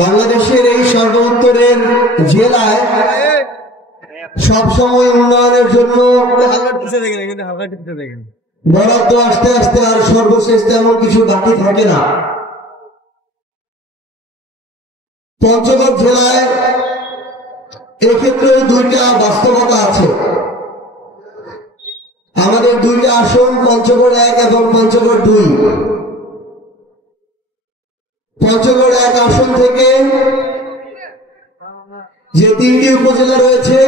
বাংলাদেশের এই সর্বোত্তরের জেলায় সবসময় উন্নয়নের জন্য বরাদ্দ আস্তে আস্তে আর সর্বশেষ তেমন কিছু বাকি থাকে না। পঞ্চগড় জেলায় এক্ষেত্রে দুইটা বাস্তবতা আছে। আমাদের দুইটা আসন, পঞ্চগড় 1 এবং পঞ্চগড় 2। পঞ্চগড় 1 আসন থেকে যে 3টি উপজেলা রয়েছে,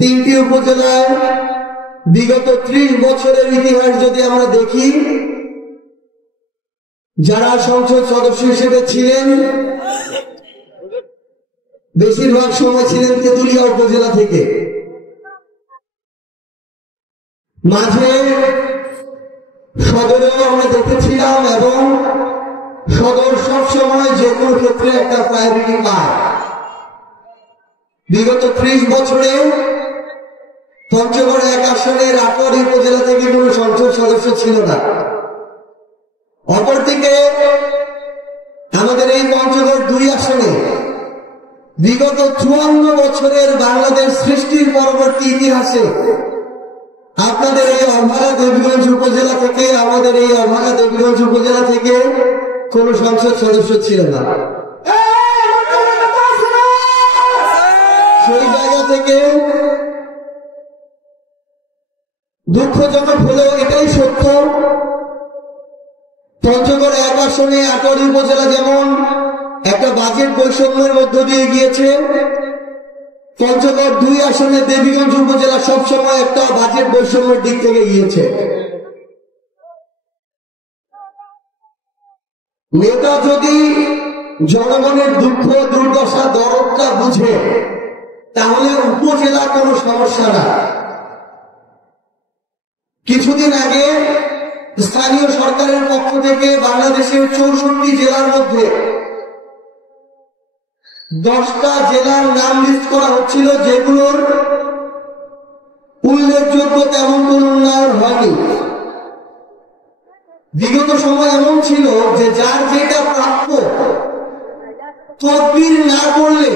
3টি উপজেলায় বিগত 30 বছরের ইতিহাস যদি আমরা দেখি, যারা সংসদ সদস্য হিসেবে ছিলেন বেশিরভাগ সময় ছিলেন তেঁতুলিয়া উপজেলা থেকে। মাঝে সদরেও আমরা দেখেছিলাম এবং সদর সবসময় যে কোনো ক্ষেত্রে একটা প্রায়োরিটি পায়। বিগত 30 বছরে পঞ্চগড় 1 আসনের আটোয়ারী উপজেলা থেকে কোন সংসদ সদস্য ছিল না। অপরদিকে আমাদের এই পঞ্চগড় 2 আসনে বিগত 54 বছরের বাংলাদেশ সৃষ্টির পরবর্তী ইতিহাসে আপনাদের এই অভাগা দেবীগঞ্জ উপজেলা থেকে, আমাদের এই অভাগা দেবীগঞ্জ উপজেলা থেকে কোন সংসদ সদস্য ছিল না। সেই জায়গা থেকে দুঃখজনক হলেও এটাই সত্য, পঞ্চগড় 1 আসনে আটোয়ারী উপজেলা যেমন একটা বাজেট বৈষম্যের মধ্য দিয়ে গিয়েছে, পঞ্চগড় 2 আসনে দেবীগঞ্জ উপজেলা সবসময় একটা বাজেট বৈষম্যের দিক থেকে গিয়েছে। নেতা যদি জনগণের দুঃখ দুর্দশা দরদটা বুঝে তাহলে উপজেলা কোনো সমস্যা না। কিছুদিন আগে স্থানীয় সরকারের পক্ষ থেকে বাংলাদেশের 64 জেলার মধ্যে 10টা জেলার নাম লিস্ট করা হচ্ছিল, যেগুলোর উল্লেখযোগ্য তেমন কোন উন্নয়ন হয়নি। বিগত সময় এমন ছিল যে যার যেটা প্রাপ্য তদবির না করলে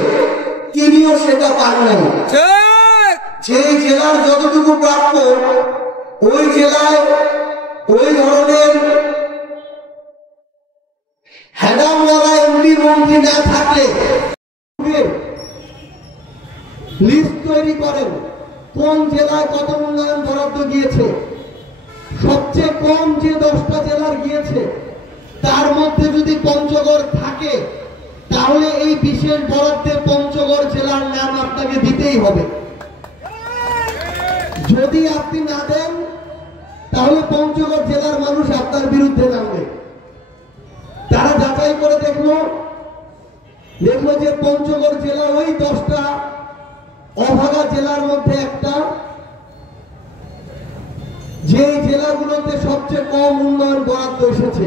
তিনিও সেটা পান নাই। যে জেলার যতটুকু প্রাপ্য ওই জেলায় ওই ধরনের হেডামওয়ালা এমপি মন্ত্রী না থাকলে লিস্ট তৈরি করেন কোন জেলায় কত উন্নয়ন বরাদ্দ গিয়েছে। সবচেয়ে কম যে 10টা জেলার গিয়েছে তার মধ্যে যদি পঞ্চগড় থাকে তাহলে এই বিশেষ বরাদ্দে পঞ্চগড় জেলার নাম আপনাকে দিতেই হবে। যদি আপনি না দেন তাহলে পঞ্চগড় জেলার মানুষ আপনার বিরুদ্ধে নামবে। তারা যাচাই করে দেখলো যে পঞ্চগড় জেলা ওই 10টা অভাগা জেলার মধ্যে একটা, যে জেলাগুলোতে সবচেয়ে কম উন্নয়ন বরাদ্দ এসেছে।